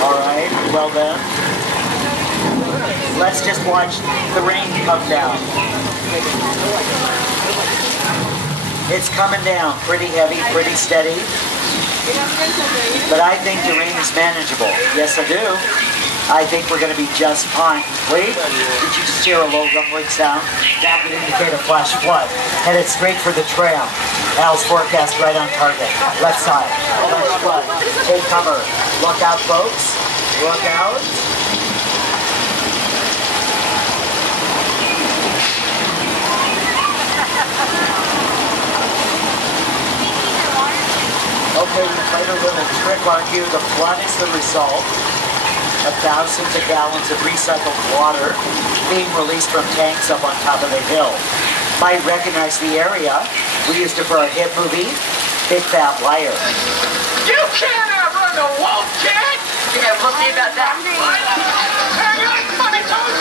All right, well then, let's just watch the rain come down. It's coming down pretty heavy, pretty steady. But I think the rain is manageable. Yes, I do. I think we're going to be just fine. Wait, did you just hear a low rumbling sound? That would indicate a flash flood. Headed straight for the trail. Al's forecast right on target. Left side. Flash flood. Take cover. Look out, folks. Look out. Okay, we played a little trick on you. The flood is the result of thousands of gallons of recycled water being released from tanks up on top of the hill. Might recognize the area. We used it for our hit movie, Big Fat Liar. You can't outrun the wolf, kid! Yeah, we'll see about that. Hang on, funny toes!